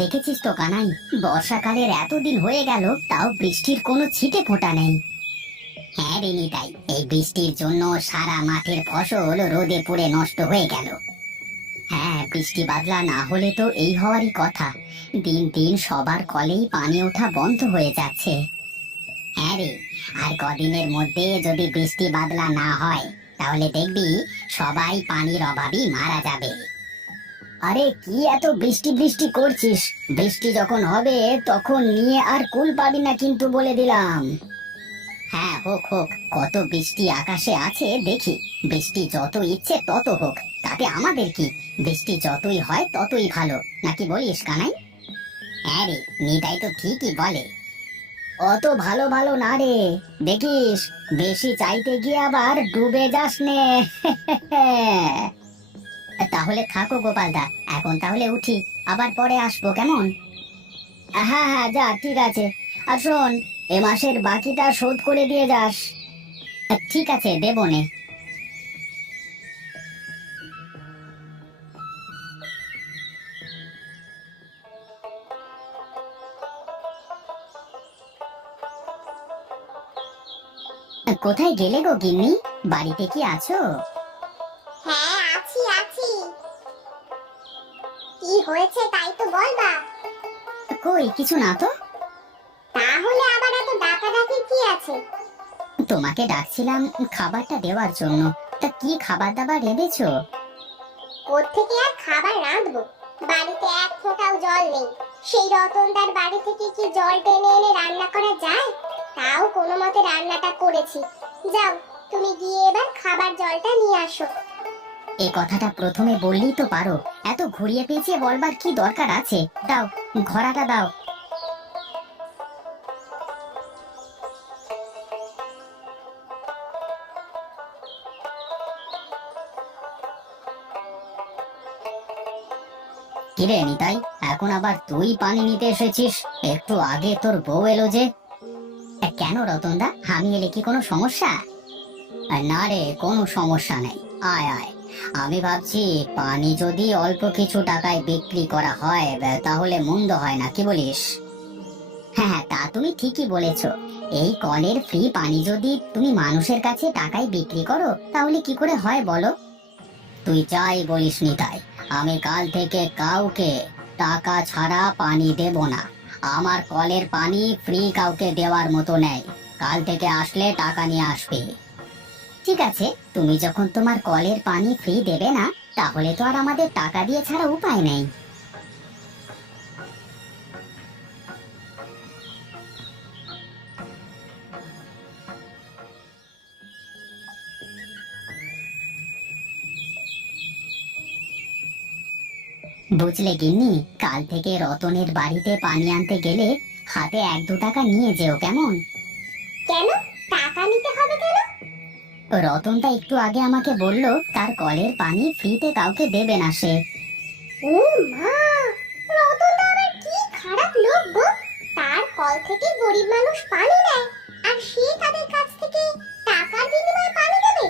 দেখেছিস তো কানাই, বর্ষাকালের এতদিন হয়ে গেল তাও বৃষ্টির কোনো ছিটে ফোঁটা নেই। হ্যাঁ রে নিতাই, এই বৃষ্টির জন্য সারা মাঠের ফসল রোদে পুড়ে নষ্ট হয়ে গেল। হ্যাঁ, বৃষ্টি বাদলা না হলে তো এই হওয়ারই কথা। দিন দিন সবার কলেই পানি ওঠা বন্ধ হয়ে যাচ্ছে। হ্যাঁ রে, আর কদিনের মধ্যে যদি বৃষ্টি বাদলা না হয় তাহলে দেখবি সবাই পানির অভাবই মারা যাবে। আরে কি এত বৃষ্টি বৃষ্টি করছিস? বৃষ্টি যখন হবে তখন নিয়ে আর কুল পাবি না কিন্তু, বলে দিলাম। হ্যাঁ, হোক হোক, কত বৃষ্টি আকাশে আছে দেখি। বৃষ্টি যত ইচ্ছে তত হোক, তাতে আমাদের কি? বৃষ্টি যতই হয় ততই ভালো, নাকি বলিস কানাই? হ্যাঁ রে, নিতাই তো ঠিকই বলে। অত ভালো ভালো না রে, দেখিস বেশি চাইতে গিয়ে আবার ডুবে যাস নে। তাহলে থাকো গোপালদা, এখন তাহলে উঠি, আবার পরে আসবো, কেমন? হ্যাঁ হ্যাঁ, যা, ঠিক আছে। আর শোন, এ মাসের বাকিটা শোধ করে দিয়ে যাস। ঠিক আছে, দেবো নে। কোথায় গেলে গো গিন্নি? বাড়িতে কি আছো? হ্যাঁ, আছি আছি। কি হয়েছে তাই তো বলবা। কই, কিছু না তো। তাহলে আবার এত ডাকাডাকি কি আছে? তোমাকে ডাকছিলাম খাবারটা দেওয়ার জন্য। তা কি খাবার দাবার রেঁধেছো? কোত্থেকে আর খাবার রাঁধবো? বাড়িতে এক ফোঁটাও জল নেই। সেই রতনদার বাড়ি থেকে কি জল টেনে এনে রান্না করা যায়? তাও কোনো মতে রান্নাটা করেছি। যাও, তুমি গিয়ে এবার খাবার জলটা নিয়ে আসো। এই কথাটা প্রথমে বললেই তো পারো, এত ঘুরিয়ে পেঁচিয়ে বলবার কি দরকার আছে? দাও, ঘড়াটা দাও। কিরে নিতাই, এখন আবার তুই পানি নিতে এসেছিস? একটু আগে তোর বউ এলো যে। কেন রতনদা, আমি এলে কি কোনো সমস্যা? না রে, কোনো সমস্যা নেই। আয় আয়। আমি ভাবছি পানি যদি অল্প কিছু টাকায় বিক্রি করা হয় তাহলে মন্দ হয় না, কি বলিস? হ্যাঁ হ্যাঁ, তা তুমি ঠিকই বলেছ। এই কলের ফ্রি পানি যদি তুমি মানুষের কাছে টাকায় বিক্রি করো তাহলে কি করে হয় বলো? তুই যাই বলিস নিতাই, আমি কাল থেকে কাউকে টাকা ছাড়া পানি দেব না। আমার কলের পানি ফ্রি কাউকে দেওয়ার মতো নেই। কাল থেকে আসলে টাকা নিয়ে আসবে। ঠিক আছে, তুমি যখন তোমার কলের পানি ফ্রি দেবে না, তাহলে তো আর আমাদের টাকা দিয়ে ছাড়া উপায় নেই। বুঝলে গিন্নি, কাল থেকে রতনের বাড়িতে পানি আনতে গেলে হাতে 1-2 টাকা নিয়ে যেও, কেমন? কেন? টাকা নিতে হবে কেন? রতনটা একটু আগে আমাকে বলল তার কলের পানি ফ্রিতে কাউকে দেবে না সে। ও মা, রতনদা আবার কি খারাপ লোক গো। তার কল থেকে গরিব মানুষ পানি নেয়, আর সে তাদের কাছ থেকে টাকার বিনিময়ে পানি দেবে?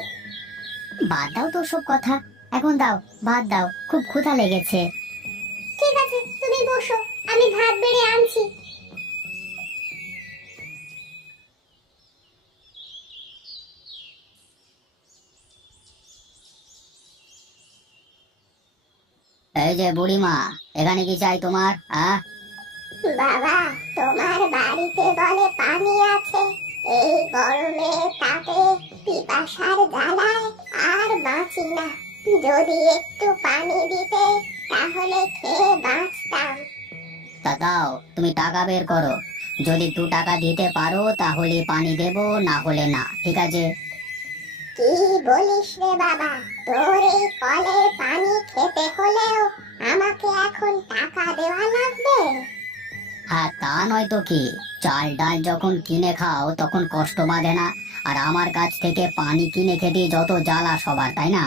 বাদ দাও তো সব কথা, এখন দাও, ভাত দাও, খুব ক্ষুধা লেগেছে। ঠিক আছে, তুমি বসো, আমি ভাত বেড়ে আনছি। এই যে বুড়িমা, এখানে কি চাই তোমার? বাবা, তোমার বাড়িতে বলে পানি আছে? এই গরমে তাপে পিপাসার জ্বালায় আর বাঁচি না। যদি একটু পানি দিতে তাহলে খেয়ে বাঁচতাম। তা দাও, তুমি টাকা বের করো। যদি 2 টাকা দিতে পারো তাহলে পানি দেব, না হলে না, ঠিক আছে? কি বলিস রে বাবা, তোর এই কলের পানি খেতে হলেও আমাকে এখন টাকা দেওয়া লাগবে? হ্যাঁ, তা নয় তো কি। চাল ডাল যখন কিনে খাও তখন কষ্ট বাঁধে না? আর আমার কাছ থেকে পানি কিনে খেতে যত জ্বালা সবার, তাই না?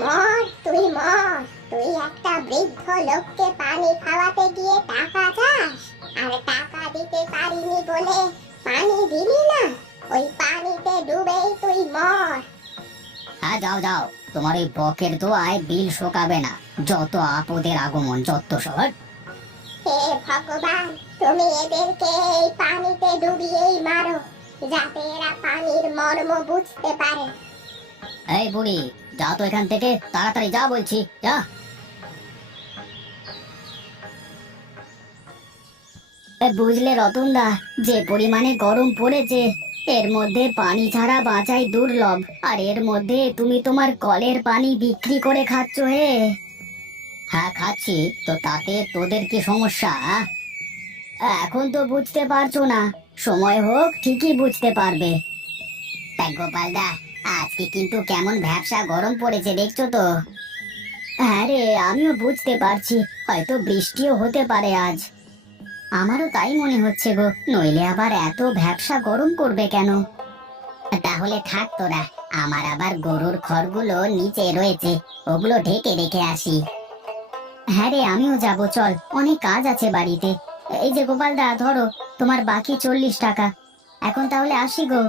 মর, তুই মর। তুই একটা বৃদ্ধ লোককে পানি খাওয়াতে গিয়ে টাকা চাস, আর টাকা দিতে পারিনি বলে পানি দিলি না? ওই পানিতে ডুবেই তুই মর। হ্যাঁ, যাও যাও, তোমার ওই বকের দোয়ায় বিল শোকাবে না। যত আপদের আগমন, যত সব। হে ভগবান, তুমি এদেরকে এই পানিতে ডুবিয়েই মারো, যাতে এরা পানির মর্ম বুঝতে পারে। এই বুড়ি, যা তো এখান থেকে, তাড়াতাড়ি যা বলছি, যা। বুঝলে রতনদা, যে পরিমাণে গরম পড়েছে, এর মধ্যে পানি ছাড়া বাঁচাই দুর্লভ। আর এর মধ্যে তুমি তোমার কলের পানি বিক্রি করে খাচ্ছ হে। হ্যাঁ খাচ্ছি, তো তাতে তোদের কি সমস্যা? এখন তো বুঝতে পারছো না, সময় হোক ঠিকই বুঝতে পারবে। দেখ গোপালদা, আজকে কিন্তু কেমন ভ্যাপসা গরম পড়েছে, দেখছো তো? হ্যাঁ রে, আমিও বুঝতে পারছি, হয়তো বৃষ্টিও হতে পারে আজ। আমারও তাই মনে হচ্ছে গো, নইলে আবার এত ভ্যাপসা গরম করবে কেন? তাহলে থাক তোরা, আমার আবার গরুর খড়গুলো নিচে রয়েছে, ওগুলো ঢেকে রেখে আসি। হ্যাঁ রে, আমিও যাব, চল, অনেক কাজ আছে বাড়িতে। এই যে গোপালদা, ধরো তোমার বাকি 40 টাকা। এখন তাহলে আসি গো।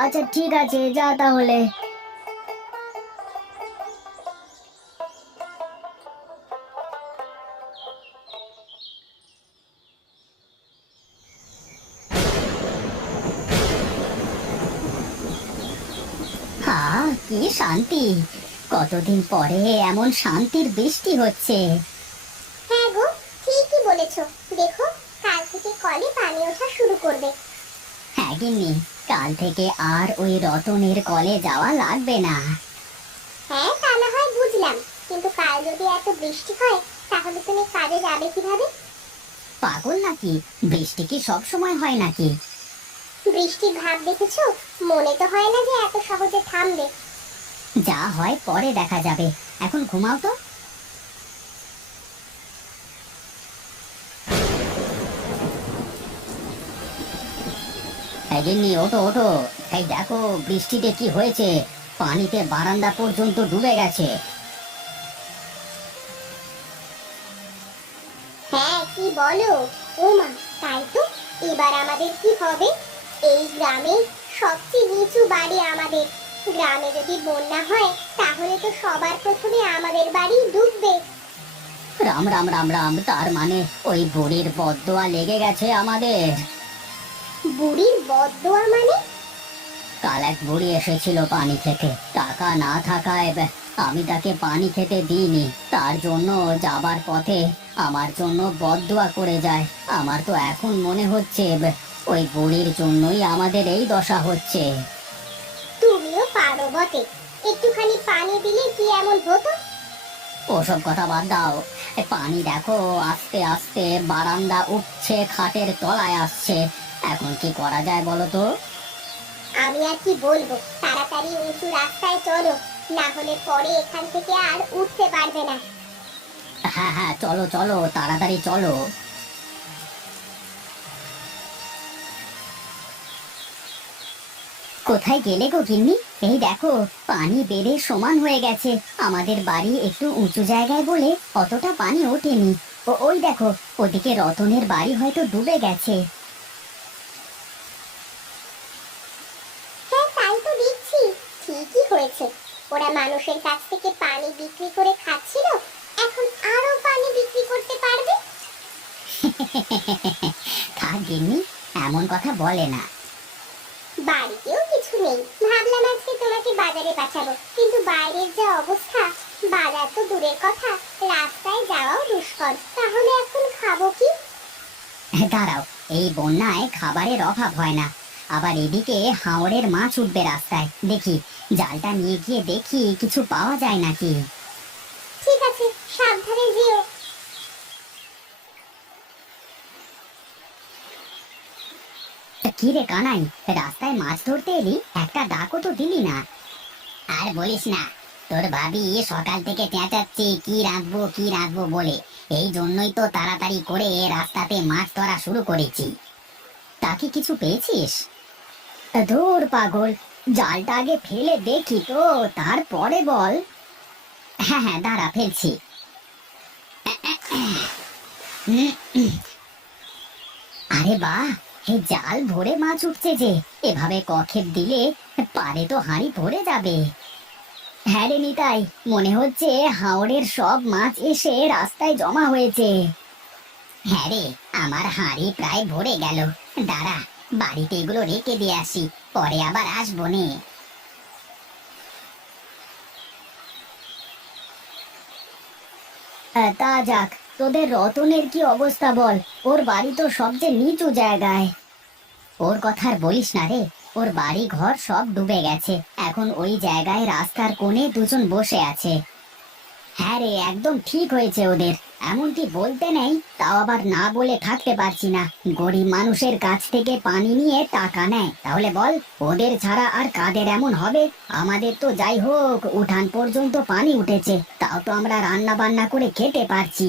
আচ্ছা ঠিক আছে, যা তাহলে। হ্যাঁ, কি শান্তি! কতদিন পরে এমন শান্তির বৃষ্টি হচ্ছে। হ্যাঁ গো, ঠিকই বলেছো। দেখো, কাল থেকে কলে পানি ওঠা শুরু করবে। হ্যাঁ গিন্নি, কাল থেকে আর ওই রতনের কলে যাওয়া লাগবে না। হ্যাঁ, তা না হয় বুঝলাম, কিন্তু কাল যদি এত বৃষ্টি হয়, তাহলে তুমি কাজে যাবে কিভাবে? পাগল নাকি? বৃষ্টি কি সব সময় হয় নাকি? বৃষ্টির ভাব দেখেছো? মনে তো হয় না যে এত সহজে থামবে। যা হয় পরে দেখা যাবে, এখন ঘুমাও তো। এই গিন্নি, ওঠো ওঠো। এই দেখো বৃষ্টিতে কি হয়েছে, পানিতে বারান্দা পর্যন্ত ডুবে গেছে। হ্যাঁ, কি বলো? ওমা, তাই তো। এবার আমাদের কি হবে? এই গ্রামে সবচেয়ে নিচু বাড়ি আমাদের। গ্রামে যদি বন্যা হয়, তাহলে তো সবার প্রথমে আমাদের বাড়ি ডুববে। রাম রাম রাম রাম, তার মানে ওই বুড়ির বদদোয়া লেগে গেছে আমাদের। বুড়ির বদদোয়া মানে? কাল এক বুড়ি এসেছিল পানি খেতে, টাকা না থাকায় আমি তাকে পানি খেতে দিইনি। তার জন্য যাবার পথে আমার জন্য বদদোয়া করে যায়। আমার তো এখন মনে হচ্ছে ওই বুড়ির জন্যই আমাদের এই দশা হচ্ছে। তুমিও পারো বটে, একটুখানি পানি দিলে কি এমন হতো? ওসব কথা বাদ দাও। পানি দেখো আস্তে আস্তে বারান্দা উঠছে, খাটের তলায় আসছে। এখন কি করা যায় বলো তো? আমি আর কি বলবো, তাড়াতাড়ি উঁচু রাস্তায় চলো, না হলে পরে এখান থেকে আর উঠতে পারবে না। হ্যাঁ হ্যাঁ, চলো চলো, তাড়াতাড়ি চলো। কোথায় গেলে গো গিন্নি? এই দেখো, পানি বেড়ে সমান হয়ে গেছে। আমাদের বাড়ি একটু উঁচু জায়গায় বলে অতটা পানি ওঠেনি। ওই দেখো, ওদিকে রতনের বাড়ি হয়তো ডুবে গেছে। হ্যাঁ, তাই তো দেখছি। ঠিকই হয়েছে, ওরা মানুষের কাছ থেকে পানি বিক্রি করে খাচ্ছিল, এখন আরো পানি বিক্রি করতে পারবে। থাক গিন্নি, এমন কথা বলে না। বাড়িতেও কিছু নেই, ভাবলাম আজকে তোমাকে বাজারে পাঠাবো, কিন্তু বাইরের যা অবস্থা, বাজার তো দূরের কথা, রাস্তায় যাওয়াও দুষ্কর। তাহলে এখন খাবো কি? দাঁড়াও, এই বন্যায় খাবারের অভাব হয় না। আবার এদিকে হাওরের মাছ উঠবে রাস্তায়, দেখি জালটা নিয়ে গিয়ে দেখি কিছু পাওয়া যায় নাকি। ঠিক আছে, সাবধানে যেও। কি রে কানাই, রাস্তায় মাছ ধরতে এলি, একটা ডাকও তো দিলি না। আর বলিস না, তোর ভাবি সকাল থেকে চেঁচাচ্ছে কি রাঁধবো কি রাঁধবো বলে। এই জন্যই তো তাড়াতাড়ি করে রাস্তাতে মাছ ধরা শুরু করেছি। তা কি কিছু পেয়েছিস? ধুর পাগল, জালটা আগে ফেলে দেখি তো, তারপরে বল। হ্যাঁ হ্যাঁ, দাঁড়া ফেলছি। আরে বাহ, এই জাল ভরে মাছ উঠছে যে! এভাবে কক্ষেপ দিলে পারে তো হাঁড়ি ভরে যাবে। হ্যাঁ রে নিতাই, মনে হচ্ছে হাওরের সব মাছ এসে রাস্তায় জমা হয়েছে। হ্যাঁ রে, আমার হাঁড়ি প্রায় ভরে গেল। দাঁড়া, বাড়িতে এগুলো রেখে দিয়ে আসি, পরে আবার আসবো নে। তা যাক, তোদের রতনের কি অবস্থা বল? ওর বাড়ি তো সবচেয়ে নিচু জায়গায়। ওর কথা আর বলিস না রে, ওর বাড়ি ঘর সব ডুবে গেছে। এখন ওই জায়গায় রাস্তার কোণে দুজন বসে আছে। হ্যাঁ রে, একদম ঠিক হয়েছে ওদের। এমনকি বলতে নেই, তাও আবার না বলে থাকতে পারছি না। গরিব মানুষের কাছ থেকে পানি নিয়ে টাকা নেয়, তাহলে বল ওদের ছাড়া আর কাদের এমন হবে? আমাদের তো যাই হোক উঠান পর্যন্ত পানি উঠেছে, তাও তো আমরা রান্না বান্না করে খেতে পারছি।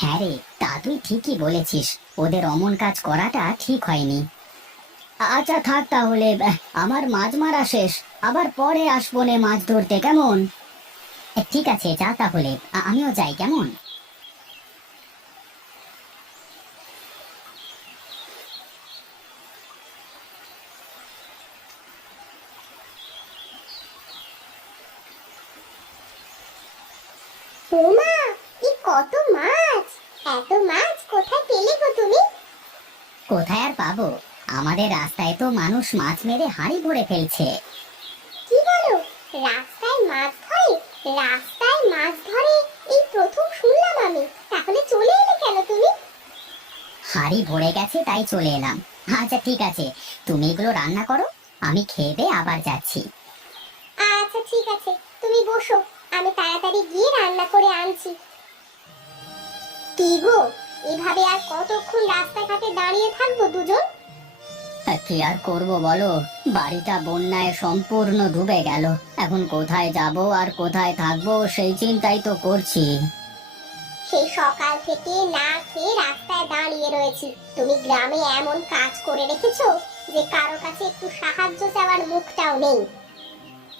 হ্যাঁ রে, তা তুই ঠিকই বলেছিস, ওদের অমন কাজ করাটা ঠিক হয়নি। আচ্ছা থাক তাহলে, আমার মাছ মারা শেষ। আবার পরে আসবো নে মাছ ধরতে, কেমন? ঠিক আছে, যা তাহলে, আমিও যাই, কেমন? ওমা, এই কত মাছ! এত মাছ কোথায় পেলে গো তুমি? কোথায় আর পাবো? আমাদের রাস্তায় তো মানুষ মাছ মেরে হাঁড়ি ভরে ফেলছে। কি বলো, রাস্তায় মাছ ধরে? রাস্তায় মাছ ধরে এই প্রথম শুনলাম আমি। তাহলে চলে এলে কেন তুমি? হাঁড়ি ভরে গেছে তাই চলে এলাম। আচ্ছা ঠিক আছে, তুমি এগুলো রান্না করো, আমি খেয়ে দিয়ে আবার যাচ্ছি। আচ্ছা ঠিক আছে, তুমি বসো, আমি তাড়াতাড়ি গিয়ে রান্না করে আনছি। কি গো, এভাবে আর কতক্ষণ রাস্তাঘাটে দাঁড়িয়ে থাকবো দুজন? কি আর করবো বলো, বাড়িটা বন্যায় সম্পূর্ণ ডুবে গেল। এখন কোথায় যাব আর কোথায় থাকবো সেই চিন্তাই তো করছি। সেই সকাল থেকে না খেয়ে রাস্তায় দাঁড়িয়ে রয়েছি। তুমি গ্রামে এমন কাজ করে রেখেছো যে কারো কাছে একটু সাহায্য চাওয়ার মুখটাও নেই।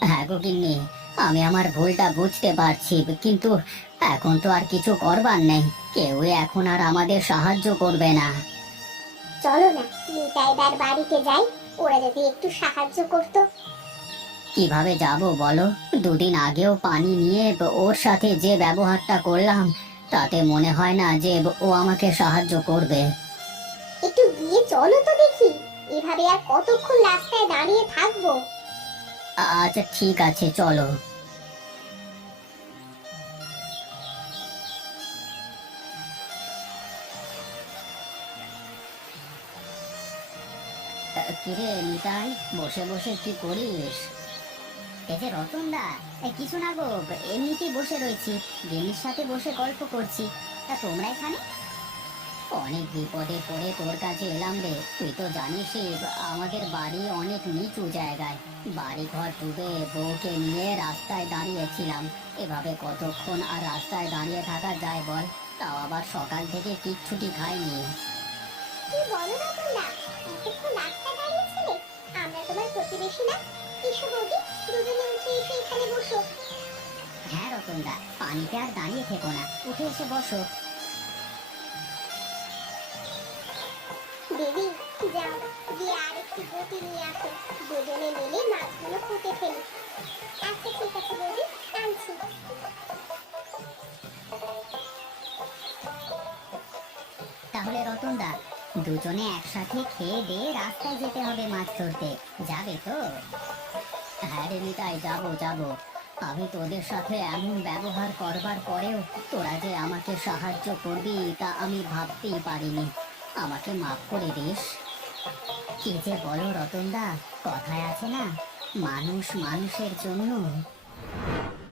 হ্যাঁ গো গিন্নি, আমি আমার ভুলটা বুঝতে পারছি, কিন্তু এখন তো আর কিছু করবার নেই। কেউ এখন আর আমাদের সাহায্য করবে না। চলো না নিতাইদার বাড়িতে যাই, ওরা যদি একটু সাহায্য করতো। কিভাবে যাব বলো? দুদিন আগেও পানি নিয়ে ওর সাথে যে ব্যবহারটা করলাম, তাতে মনে হয় না যে ও আমাকে সাহায্য করবে। একটু গিয়ে চলো তো দেখি, এভাবে আর কতক্ষণ রাস্তায় দাঁড়িয়ে থাকবো? আচ্ছা ঠিক আছে, চলো। কিরে নিতাই, বসে বসে কি করিস? এই যে রতনদা, কিছু না গো, এমনিতেই বসে রয়েছি, গেনির সাথে বসে গল্প করছি। তা তোমরা এখানে? অনেক বিপদে পড়ে তোর কাছে এলাম রে। তুই তো জানিসই আমাদের বাড়ি অনেক নিচু জায়গায়, বাড়ি ঘর ডুবে বউকে নিয়ে রাস্তায় দাঁড়িয়েছিলাম। এভাবে কতক্ষণ আর রাস্তায় দাঁড়িয়ে থাকা যায় বল? তাও আবার সকাল থেকে কিচ্ছুটি খাইনি। কি বলো না তোমরা, এতক্ষণ রাস্তায় দাঁড়িয়েছিলে? আমরা তোমার প্রতিবেশী না? এসো বৌদি, দুজনে উঠে এসে এখানে বসো। হ্যাঁ রতনদা, পানিতে আর দাঁড়িয়ে থেকো না, উঠে এসে বসো। দিদি, যাও গিয়ে আর একটু বটি নিয়ে আসো, দুজনে মিলে মাছগুলো কুটে ফেলি। আচ্ছা ঠিক আছে বৌদি, আনছি। তাহলে রতনদা, দুজনে একসাথে খেয়ে দিয়ে রাস্তায় যেতে হবে মাছ ধরতে, যাবে তো? হ্যাঁ রে নিতাই, যাবো যাবো। আমি তোদের সাথে এমন ব্যবহার করবার পরেও তোরা যে আমাকে সাহায্য করবি তা আমি ভাবতেই পারিনি। আমাকে মাফ করে দিস। কি যে বলো রতনদা, কথায় আছে না, মানুষ মানুষের জন্য